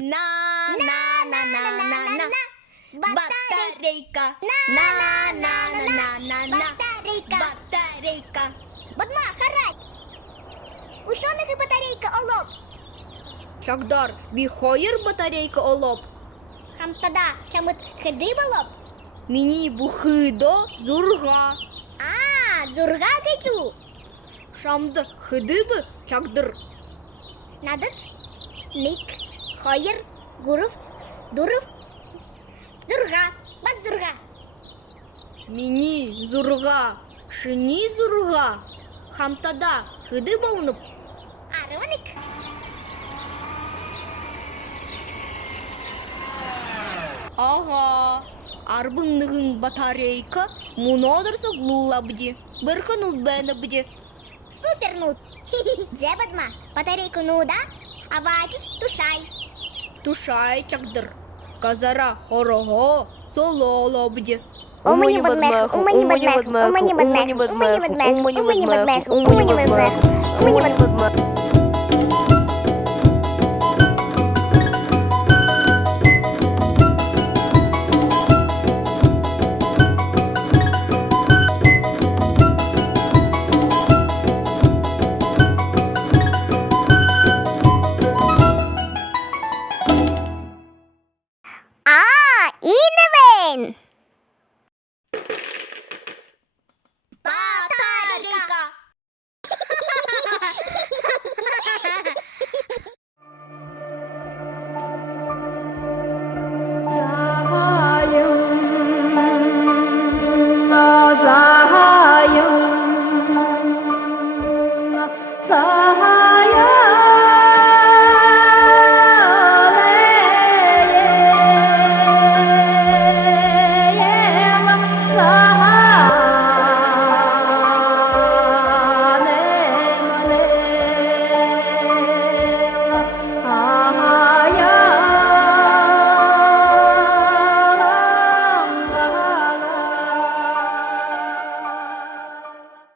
На на на на на на батарейка. На на на на на на батарейка. Бадма, харай! У що ники батарейка, олоп? Чагдар, біхоєр батарейка олоп. Хамтада, чамут хиди болоп? Міні бухидо зурга. А, дзурга гечу. Шамды хидибы чагдыр. Надыт, ник, хойер, гуров, дуров, зурга, бас зурга. Міні зурга, шыни зурга. Хамтада хиды болынып. Арываник. Ага, арбыннығын батарейка мунодырса глулабди. Біркі нудбэнабди. Супер нут. Дзе бадма, батарейку нуда, а бачиш тушай. Тушай чагдыр. Казара хорого сололобди. Умані бадмех, умані бадмех, умані бадмех, умані бадмех, умані бадмех, умані бадмех, умані бадмех.